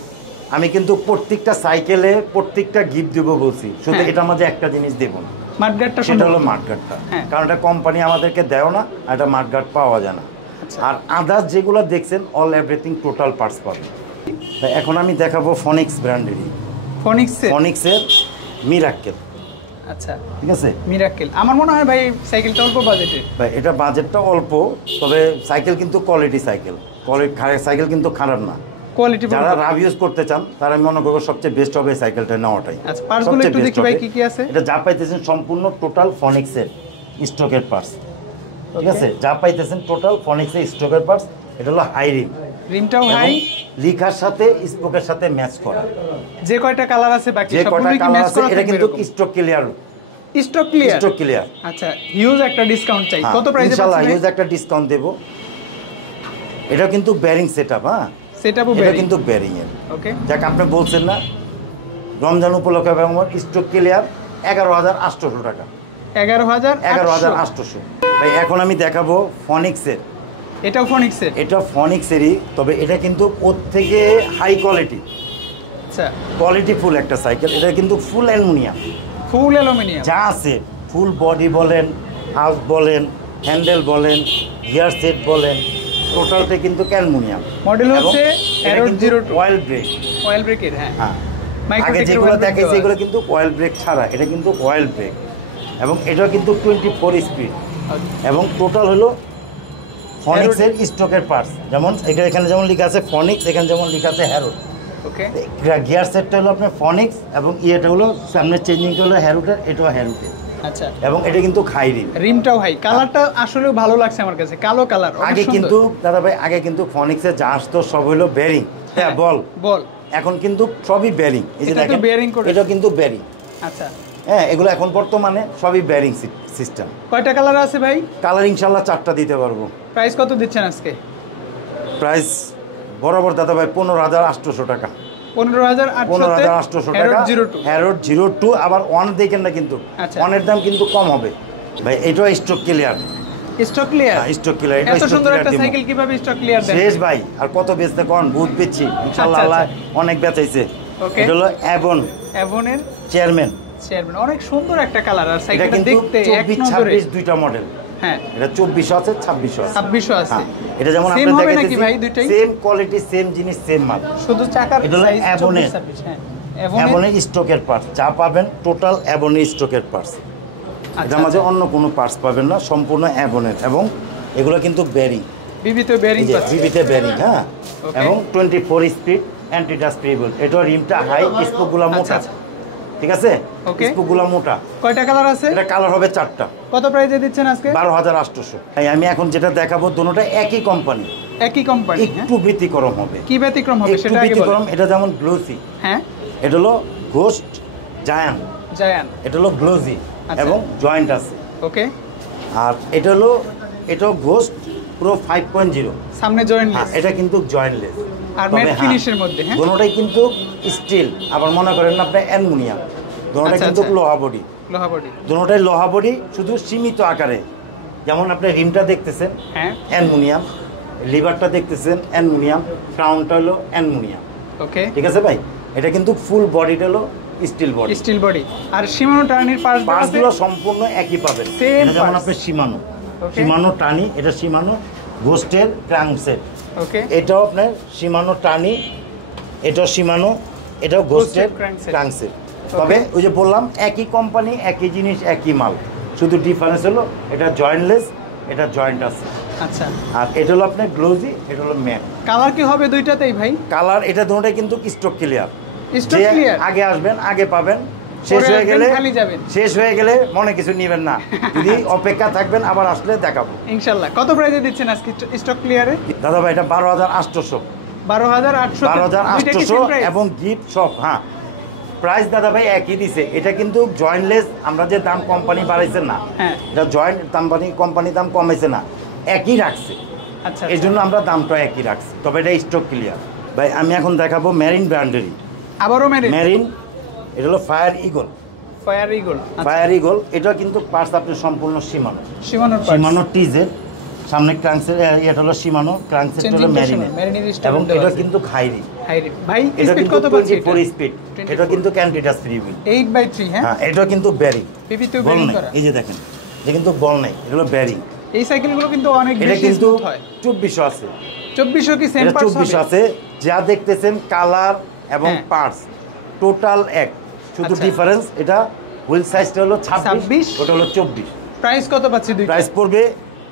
আমি কিন্তু প্রত্যেকটা সাইকেলে প্রত্যেকটা গিফট দেবো বলছি, শুধু হ্যাঁ। এটার মাঝে একটা জিনিস দেবো না, মাঠগাটটা সেটা হলো মাঠগার্ডটা। হ্যাঁ। কারণ এটা কোম্পানি আমাদেরকে দেয় না, আর এটা মাঠগার্ড পাওয়া যায় না। আচ্ছা। আর আদার্স যেগুলো দেখছেন অল এভরিথিং টোটাল পার্টস পাবেন। তাই এখন আমি দেখাবো ফনিক্স ব্র্যান্ডেরই, ফনিক্সের মিরাক্কেল। আচ্ছা ঠিক আছে মিরাক্কেল। আমার মনে হয় ভাই সাইকেলটা অল্প বাজেটে। ভাই এটা বাজেটটা অল্প, তবে সাইকেল কিন্তু কোয়ালিটি সাইকেল, সাইকেল কিন্তু খারাপ না। কোয়ালিটি যারা রাভ ইউজ করতে চান তারা আমি মনে করবো সবচেয়ে বেস্ট হবে সাইকেলটা নেওয়াটাই। আচ্ছা, পার্টসগুলো একটু দেখি ভাই কি কি আছে। এটা যা পাইতেছেন সম্পূর্ণ টোটাল ফনিক্সের স্টকের পার্টস। ঠিক আছে, যা পাইতেছেন টোটাল ফনিক্সের স্টকের পার্টস। এটা হলো হাই রিম, রিমটাও হাই, লিখার সাথে স্পোকের সাথে ম্যাচ করা। যে কয়টা কালার আছে বাকি যে কয়টা সবগুলোই কি কালার ম্যাচ আছে, করা এটা থাকবে কিন্তু এরকম? Stock clear, stock clear, stock clear. আচ্ছা হিউজ একটা ডিসকাউন্ট চাই। কত প্রাইসে ইনশাআল্লাহ পাচ্ছেন? হিউজ একটা ডিসকাউন্ট দেব। এটা কিন্তু বেয়ারিং সেটআপ, হ্যাঁ সেটআপও এটা বেরিং, কিন্তু বেয়ারিং এর। ওকে যাক আপনি বলছেন না, রমজান উপলক্ষে আমার স্টক ক্লিয়ার 11,800 টাকা, 11,800। ভাই এখন আমি দেখাবো ফনিক্সের। এটাও ফনিক্সের? এটা ফনিক্সেরই, তবে এটা কিন্তু ওর থেকে হাই কোয়ালিটি, আচ্ছা কোয়ালিটি ফুল একটা সাইকেল। এটা কিন্তু ফুল অ্যালুমিনিয়াম, ফুল অ্যালুমিনিয়াম, যা আছে ফুল বডি বলেন, হাউস বলেন, হ্যান্ডেল বলেন, গিয়ার সেট বলেন, টোটালটা কিন্তু অ্যালুমিনিয়াম। মডেল হচ্ছে Aerox 02, অয়েল ব্রেক। অয়েল ব্রেকের, হ্যাঁ হ্যাঁ, Micro আগে Tech-এর যেগুলো oil brake দেখেছি দেওয়া এগুলো কিন্তু অয়েল ব্রেক ছাড়া, এটা কিন্তু অয়েল ব্রেক, এবং এটা কিন্তু 24 স্পিড, আছে। এবং টোটাল হলো ফনিক্সের স্টকের পার্টস। যেমন এখানে যেমন লেখা আছে ফনিক্স, এখানে যেমন লেখা আছে হ্যারো। ওকে গিয়ার সেটটা হলো আপনার ফনিক্স, এবং ইয়েটা হলো সামনের চেঞ্জিংটা হলো হ্যারোটের, এটাও হ্যারোটের, আচ্ছা। এবং এটা কিন্তু হাই রিম। রিমটাও হাই, কালারটা আসলেও ভালো লাগছে আমার কাছে, কালো কালার। আগে কিন্তু দাদা ভাই, আগে কিন্তু ফনিক্সের যা আসতো সব হলো বেরিং, হ্যাঁ বল, এখন কিন্তু সবই বেরিং। এই যে এটা তো দেখেন bearing করে। এটা কিন্তু বেরিং, আচ্ছা হ্যাঁ এগুলো এখন বর্তমানে সবই বেরিং সিস্টেম। কয়টা কালার আছে ভাই? কালার ইনশাল্লাহ 4টা দিতে পারবো। প্রাইস কত দিচ্ছেন আজকে? প্রাইস বরাবর দাদা ভাই 15,800 টাকা। 15,800 টাকা। 02 হ্যারোড 02, আবার ওয়ান দেখেন না কিন্তু, আচ্ছা। ওয়ানের দাম কিন্তু কম হবে ভাই। এটাও stock clear, stock clear. Stock clear. এটা এত সুন্দর একটা সাইকেল কিভাবে স্টক ক্লিয়ার দেন? শেষ ভাই, আর কত বেচতে কোন, বুঝ বেচছি ইনশাআল্লাহ, আচ্ছা, আল্লাহ আচ্ছা। অনেক বেচাইছে। ওকে। এটা হলো অ্যাভনের চেয়ারম্যান। অনেক সুন্দর একটা কালার, আর এটা সাইকেলটা কিন্তু দেখতে এক 24, নজরে। 26 দুইটা মডেল। হ্যাঁ এটা 24 আছে, 26 আছে, 26 আছে। হ্যাঁ, এটা যেমন Same আপনি হবে নাকি দেখাইতেছি ভাই দুইটাই? সেম কোয়ালিটি, সেম জিনিস, সেম মাল। শুধু চাকার এটা হলো সাইজ অ্যাভনের। 26, হ্যাঁ অ্যাভনের স্টকের পার্টস যা পাবেন টোটাল অ্যাভনের স্টকের পার্টস। এটার মাঝে অন্য কোনো পার্টস পাবেন না, সম্পূর্ণ অ্যাভনের, এবং এগুলো কিন্তু বেরিং, বিবিত বেয়ারিং পাচ্ছে। বিবিতে বেরিং, হ্যাঁ, Okay. এবং 24 স্পিড অ্যান্টি ডাস্ট স্প্রেবল। এটা রিমটা হাই, স্পোকগুলো মোটা, আচ্ছা। ঠিক আছে, Okay. স্পোকগুলো মোটা। কয়টা কালার আছে? এটা কালার হবে 4টা। কত প্রাইসে দিচ্ছেন আজকে? 12,800। আমি এখন যেটা দেখাবো দুটোটা একই কোম্পানি, একই কোম্পানি, একটু ব্যতিক্রম হবে। কি ব্যতিক্রম হবে একটু সেটা আগে বলুন। ব্যতিক্রম, এটা যেমন গ্লোসি, হ্যাঁ এটা হলো ঘোস্ট জায়ান। জায়ান এটা হলো গ্লোজি এবং জয়েন্ট আছে। ওকে। আর এটা হলো ঘোস্ট প্রো 5.0 সামনে জয়েন্টলেস। এটা কিন্তু জয়েন্টলেস আর ম্যাট ফিনিশের মধ্যে। হ্যাঁ, দুটোটাই কিন্তু স্টিল, আবার মনে করেন না আপনি অ্যালুমিনিয়াম। দুটোটাই কিন্তু লোহা বডি। দুটোটাই লোহা বডি, শুধু সীমিত আকারে। যেমন আপনি রিমটা দেখতেছেন অ্যালুমিনিয়াম, লিভারটা দেখতেছেন অ্যালুমিনিয়াম, ক্রাউনটা হলো অ্যালুমিনিয়াম। ওকে, ঠিক আছে ভাই। এটা কিন্তু ফুল বডিটা হলো স্টিল বডি। আর শিমানো টার্নির পার্টসগুলো সম্পূর্ণ একই পাবেন। যেমন আপনি শিমানো টানি, এটা শিমানো গোস্টের ক্র্যাঙ্কসেট। ওকে, এটাও আপনার শিমানো টানি, এটাও শিমানো, এটাও গোস্টের ক্র্যাঙ্কসেট। তবে ওই যে বললাম একই কোম্পানি, একই জিনিস, একই মাল, শুধু ডিফারেন্স হলো এটা জয়েন্টলেস, এটা জয়েন্ট আছে। আচ্ছা। আর এটা হলো আপনার গ্লোজি, এটা হলো ম্যাট। কালার কি হবে দুইটাতেই ভাই? কালার এটা দুটোটাই কিন্তু স্টক ক্লিয়ার। আগে আসবেন আগে পাবেন, শেষ হয়ে গেলে মনে কিছু নেবেন না। যদি অপেক্ষা থাকবেন আবার আসলে দেখাবো ইনশাআল্লাহ। কত প্রাইসে দিচ্ছেন আজকে স্টক ক্লিয়ারে? দাদা ভাই এটা 12,800। 12,800 এবং গিফট সব। হ্যাঁ, প্রাইস দাদা ভাই একই দিছে। এটা কিন্তু জয়েন্টলেস, আমরা যে দাম কোম্পানি বাড়াইছে না, এটা জয়েন্ট কোম্পানি দাম কমাইছে না, একই রাখছে। আচ্ছা, এই জন্য আমরা দামটা একই রাখছি। তবে এটা স্টক ক্লিয়ার। ভাই আমি এখন দেখাবো মেরিন ব্র্যান্ডেরই। আবারও মেরিন। এটা হলো ফায়ার ইগল। এটা কিন্তু পার্টস আপনার সম্পূর্ণ শিমানো টিজের সামনে ক্রাঙ্কসেট, এটা হলো শিমানো, ক্রাঙ্কসেট হলো মেরিন। এবং এটা কিন্তু হাইরি ভাই। এটা কিন্তু 24 স্পিড। এটা কিন্তু ক্যান্ডিডাস ফ্রি হুইল 8/3। হ্যাঁ, এটা কিন্তু ব্যারিং। বল নাই, এই যে দেখেন, এটা কিন্তু বল নাই, এটা হলো ব্যারিং। এই সাইকেলগুলো কিন্তু অনেক বেশি স্মুথ হয়। 2400 আছে। 2400 কি সেম পার্টস হবে? 2400 আছে। যা দেখতেছেন কালার এবং পার্টস টোটাল এক, শুধু ডিফারেন্স এটা হুইল সাইজটা হলো 26, ওটা হলো 24। প্রাইস কত পাচ্ছি? দুই প্রাইস পড়বে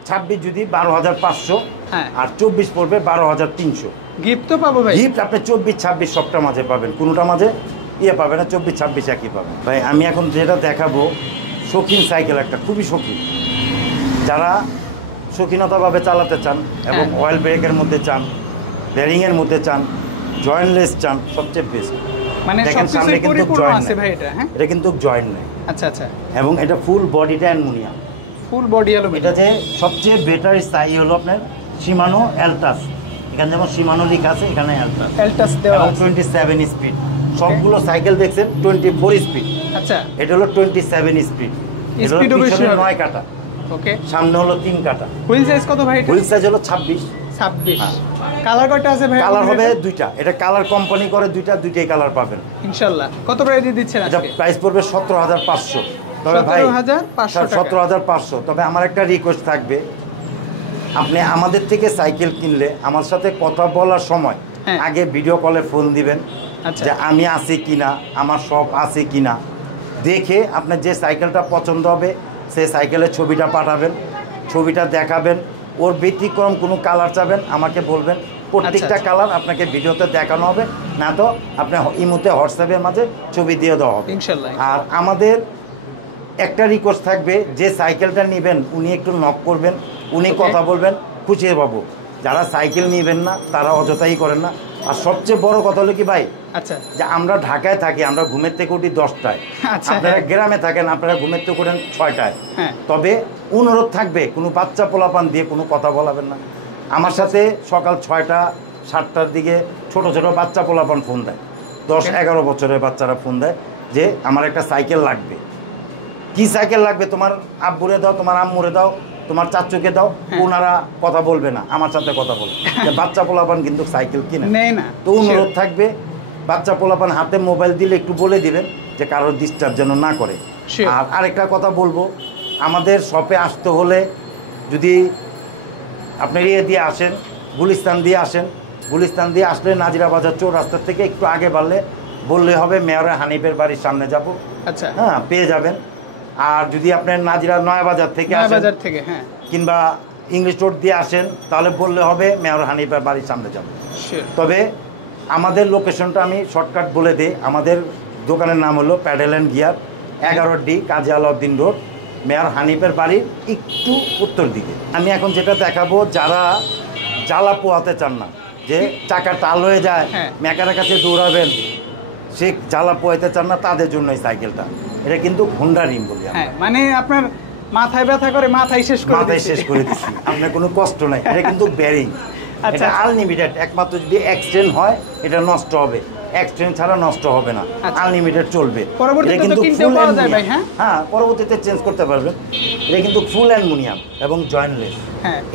26 যদি 12,500, আর 24 পড়বে 12,300। গিফট তো পাবো ভাই? গিফট আপনি 24-26 সবটা মাঝে পাবেন, কোনোটা মাঝে পাবেন না। 24-26 একই পাবেন। ভাই আমি এখন যেটা দেখাবো শৌখিন সাইকেল, একটা খুবই শৌখিন, যারা শৌখিনতাভাবে চালাতে চান এবং অয়েল ব্রেকের মধ্যে চান, বেরিংয়ের মধ্যে চান, জয়েন্টলেস চান, সবচেয়ে বেস্ট। মানে দেখেন সামনে কিন্তু জয়েন্ট আছে ভাই। এটা কিন্তু জয়েন্ট নেই। আচ্ছা। এবং এটা ফুল বডিটা অ্যালুমিনিয়াম। এটা যে সবচেয়ে বেটার স্টাইল হলো আপনার শিমানো অ্যালটাস। এখানে যেমন শিমানো লিখা আছে, এখানে অ্যালটাস দেওয়া আছে। 27 স্পিড। সবগুলো সাইকেল দেখছেন 24 স্পিড। আচ্ছা, এটা হলো 27 স্পিড। স্পিডও বেশি, 9 কাটা। ওকে, সামনে হলো 3 কাটা। হুইল সাইজ কত ভাই? হুইল সাইজ হলো 26। কালার কয়টা আছে ভাই? কালার হবে দুইটা। এটা কালার কোম্পানি করে দুইটাই কালার পাবেন ইনশাআল্লাহ। কত প্রাইস দিচ্ছেন আজকে? এটা প্রাইস পড়বে 17,500। তবে ভাই 17,500। তবে আমার একটা রিকোয়েস্ট থাকবে, আপনি আমাদের থেকে সাইকেল কিনলে আমার সাথে কথা বলার সময় আগে ভিডিও কলে ফোন দিবেন, যে আমি আছি কিনা, আমার সব আছে কিনা, দেখে আপনার যে সাইকেলটা পছন্দ হবে সেই সাইকেলের ছবিটা পাঠাবেন, ছবিটা দেখাবেন। ওর ব্যতিক্রম কোনো কালার চাবেন আমাকে বলবেন, প্রত্যেকটা কালার আপনাকে ভিডিওতে দেখানো হবে, না তো আপনি ইমোতে হোয়াটসঅ্যাপের মাঝে ছবি দিয়ে দেওয়া হবে ইনশাআল্লাহ। আর আমাদের একটা রিকোয়েস্ট থাকবে, যে সাইকেলটা নেবেন উনি একটু নক করবেন, উনি কথা বলবেন, খুঁজে পাবো। যারা সাইকেল নেবেন না তারা অযথাই করেন না। আর সবচেয়ে বড় কথা হলো কি ভাই, যে আমরা ঢাকায় থাকি, আমরা ঘুমের থেকে উঠি 10টায়, আপনারা গ্রামে থাকেন, আপনারা ঘুমের থেকে উঠেন 6টায়। তবে অনুরোধ থাকবে, কোনো বাচ্চা পোলাপান দিয়ে কোনো কথা বলাবেন না। আমার সাথে সকাল 6টা 7টার দিকে ছোট ছোট বাচ্চা পোলাপান ফোন দেয়, 10-11 বছরের বাচ্চারা ফোন দেয় যে আমার একটা সাইকেল লাগবে। কি সাইকেল লাগবে? তোমার আব্বুরে দাও, তোমার আম্মুরে দাও, তোমার চাচুকে দাও। ওনারা কথা বলবে না, আমার সাথে কথা বলবে। বাচ্চা পোলাপান কিন্তু সাইকেল কিনে না। তো অনুরোধ থাকবে, বাচ্চা পোলাপান হাতে মোবাইল দিলে একটু বলে দিবেন যে কারোর ডিস্টার্ব যেন না করে। আর আরেকটা কথা বলবো, আমাদের শপে আসতে হলে যদি আপনি দিয়ে আসেন, গুলিস্তান দিয়ে আসলে নাজিরা বাজার চৌরাস্তার থেকে একটু আগে বাড়লে বললে হবে মেয়রের হানিফের বাড়ির সামনে যাব। আচ্ছা, হ্যাঁ, পেয়ে যাবেন। আর যদি আপনার নাজিরা নয়াবাজার থেকে কিংবা ইংলিশ রোড দিয়ে আসেন, তাহলে বললে হবে মেয়র হানিফের বাড়ির সামনে যাব। তবে আমাদের লোকেশনটা আমি শর্টকাট বলে দিই। আমাদের দোকানের নাম হলো pedal and gear, 11D Kazi Alauddin road, mayor হানিফের বাড়ির একটু উত্তর দিকে। আমি এখন যেটা দেখাবো, যারা জ্বালা পোহাতে চান না, যে চাকা টাল হয়ে যায়, মেকারের কাছে দৌড়াবেন, সে জ্বালা পোয়াইতে চান না তাদের জন্য এই সাইকেলটা। এটা কিন্তু হোন্ডা রিম বলি আমরা। হ্যাঁ, মানে আপনার মাথায় ব্যথা করে মাথায় শেষ করে দিচ্ছি, আপনার কোনো কষ্ট নাই। এটা কিন্তু বেরিং, এটা আনলিমিটেড। একমাত্র যদি অ্যাক্সিডেন্ট হয় এটা নষ্ট হবে, অ্যাক্সিডেন্ট ছাড়া নষ্ট হবে না, আনলিমিটেড চলবে। এটা কিন্তু ফুল পাওয়া যায় ভাই? হ্যাঁ, পরবর্তীতে চেঞ্জ করতে পারবেন। এটা কিন্তু ফুল অ্যালুমিনিয়াম এবং জয়েন্টলেস,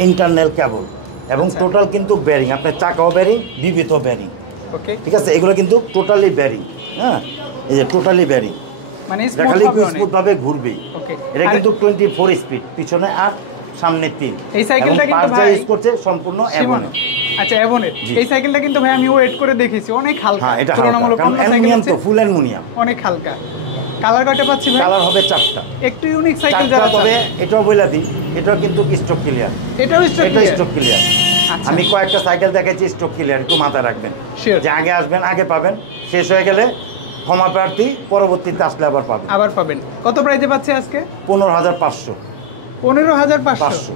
ইন্টারনাল কেবল এবং টোটাল কিন্তু বেরিং। আপনার চাকাও বেরিং, বিবিত বেরিং। ওকে, ঠিক আছে, এগুলো কিন্তু টোটালি বেরিং। হ্যাঁ, এই যে টোটালি বেরিং, মানে স্মুথ ভাবে ঘুরবে। এটা কিন্তু 24 স্পিড, পিছনে 8 সামনে 3। এই সাইকেলটা কিন্তু ভাই ইউজ করছে সম্পূর্ণ এভনের। আচ্ছা, এভনের এই সাইকেলটা কিন্তু ভাই আমি ওয়েট করে দেখেছি, অনেক হালকা। হ্যাঁ, এটা তুলনামূলক অন্য সাইকেল তো ফুল অ্যালুমিনিয়াম, অনেক হালকা। কালার কয়টা পাচ্ছি ভাই? কালার হবে 4টা। একটু ইউনিক সাইকেল যারা, তবে এটাও বইলা দিই, এটাও কিন্তু স্টক ক্লিয়ার। এটাও স্টক ক্লিয়ার। আমি কয়েকটা সাইকেল দেখাচ্ছি স্টক ক্লিয়ার, একটু মাথায় রাখবেন যে আগে আসবেন আগে পাবেন, শেষ হয়ে গেলে ক্ষমা প্রার্থী, পরবর্তীতে আসলে আবার পাবেন। কত প্রাইসে পাচ্ছি আজকে? 15,500। 15,500।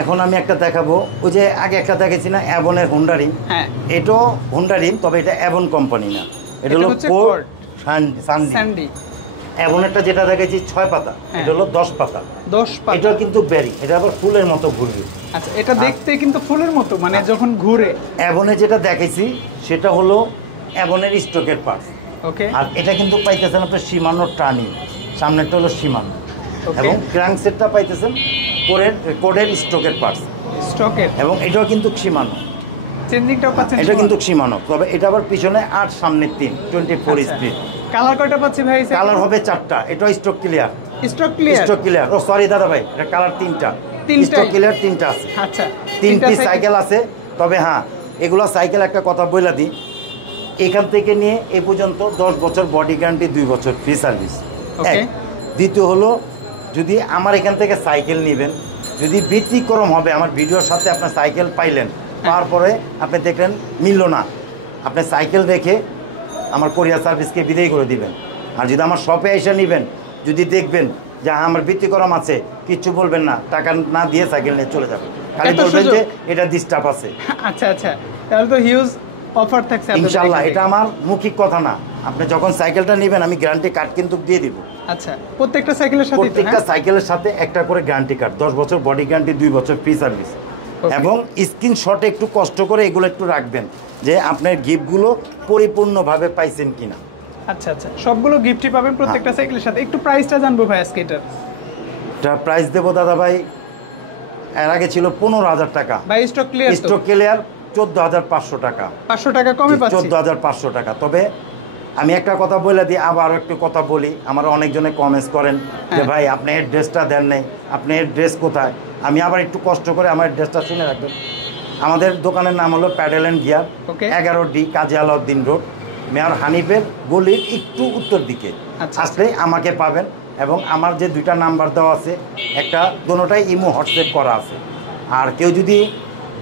এখন আমি একটা দেখাবো, ওই যে আগে একটা দেখেছি না অ্যাভনের হোন্ডা রিম। হ্যাঁ, এটাও হোন্ডা রিম, তবে এটা অ্যাভন কোম্পানি না, এটা হলো কোর্ট স্যান্ডি। অ্যাভনেরটা যেটা দেখেছি 6 পাতা, এটা হলো 10 পাতা। এটা কিন্তু বেরিং, এটা আবার ফুলের মতো ঘুরবে। আচ্ছা, এটা দেখতে কিন্তু ফুলের মতো, মানে যখন ঘুরে। অ্যাভনে যেটা দেখেছি সেটা হলো অ্যাভনের স্টকের পার্টস। ওকে, আর এটা কিন্তু পাইতেছেন আপনার সীমানো টার্নিং, সামনেরটা হলো সীমানো, এবং ক্র্যাঙ্ক সেটটা পাইতেছেন কোডের স্টকের পার্টস, এবং এটাও কিন্তু সীমানো। চেঞ্জিংটাও পাচ্ছেন, এটা কিন্তু সীমানো, তবে এটা আবার পিছনে 8 সামনে 3, 24 স্পিড। কালার কয়টা পাচ্ছি ভাই? কালার হবে 4টা। এটাও স্টক ক্লিয়ার। ও সরি দাদা ভাই, এটা কালার 3টা। স্টক ক্লিয়ার 3টা আছে। আচ্ছা, 3টি সাইকেল আছে। তবে হ্যাঁ, এগুলো সাইকেল একটা কথা বইলা দিই, এখান থেকে নিয়ে এ পর্যন্ত 10 বছর বডি গ্যারান্টি, 2 বছর ফ্রি সার্ভিস। দ্বিতীয় হলো, যদি আমার এখান থেকে সাইকেল নেবেন, যদি ব্যতিক্রম হবে, আমার ভিডিওর সাথে আপনার সাইকেল পাইলেন, তারপরে আপনি দেখলেন মিলল না, আপনি সাইকেল রেখে আমার কোরিয়ার সার্ভিসকে বিদায় করে দিবেন। আর যদি আমার শপে এসে নেবেন, যদি দেখবেন যে আমার ব্যতিক্রম আছে, কিচ্ছু বলবেন না, টাকা না দিয়ে সাইকেল নিয়ে চলে যাবেন, খালি বলবেন যে এটা ডিস্টার্ব আছে। আচ্ছা আচ্ছা, তাহলে তো হিউজ অফার থাকছে ইনশাআল্লাহ। এটা আমার মৌখিক কথা না, আপনি যখন সাইকেলটা নেবেন আমি গ্যারান্টি কার্ড কিন্তু দিয়ে দিব। আচ্ছা, প্রত্যেকটা সাইকেলের সাথে একটা করে গ্যারান্টি কার্ড, 10 বছর বডি গ্যারান্টি, 2 বছর ফ্রি সার্ভিস। এবং স্ক্রিনশটে একটু কষ্ট করে এগুলো একটু রাখবেন যে আপনার গিফটগুলো পরিপূর্ণভাবে পাইছেন কিনা। আচ্ছা আচ্ছা, সবগুলো গিফটই পাবেন প্রত্যেকটা সাইকেলের সাথে। একটু প্রাইসটা জানবো ভাই আজকে। এটা প্রাইস দেবো দাদা ভাই, এর আগে ছিল 15,000 টাকা ভাই। স্টক ক্লিয়ার 14,500 টাকা। 500 টাকা কমে পাচ্ছি, 14,500 টাকা। তবে আমি একটা কথা বলে দিই, আবার একটু কথা বলি, আমার অনেকজনে কমেন্টস করেন যে ভাই আপনি অ্যাড্রেসটা দেন নাই, আপনি অ্যাড্রেস কোথায়। আমি আবার একটু কষ্ট করে আমার অ্যাড্রেসটা শুনে রাখবেন। আমাদের দোকানের নাম হলো pedal and gear, 11D Kazi Alauddin road, mayor হানিফের গলির একটু উত্তর দিকে আসলে আমাকে পাবেন। এবং আমার যে 2টা নাম্বার দেওয়া আছে, একটা দোনোটাই ইমো হোয়াটসঅ্যাপ করা আছে। আর কেউ যদি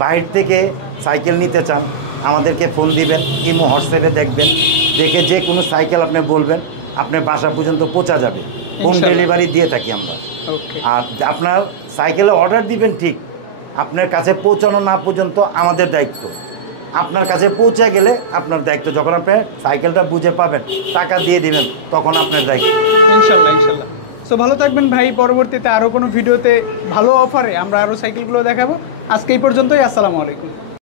বাইরে থেকে সাইকেল নিতে চান, আমাদেরকে ফোন দিবেন, ইমো হোয়াটসঅ্যাপে দেখবেন, দেখে যে কোনো সাইকেল আপনি বলবেন, আপনার বাসা পর্যন্ত পৌঁছা যাবে। হোম ডেলিভারি দিয়ে থাকি আমরা। আর আপনার সাইকেলে অর্ডার দিবেন ঠিক, আপনার কাছে পৌঁছানো না পর্যন্ত আমাদের দায়িত্ব। আপনার কাছে পৌঁছে গেলে আপনার দায়িত্ব, যখন আপনি সাইকেলটা বুঝে পাবেন, টাকা দিয়ে দিবেন, তখন আপনার দায়িত্ব। ইনশাল্লাহ ইনশাল্লাহ। সো ভালো থাকবেন ভাই, পরবর্তীতে আরও কোনো ভিডিওতে ভালো অফারে আমরা আরও সাইকেলগুলো দেখাবো। আজকে এই পর্যন্তই, আসসালামু আলাইকুম।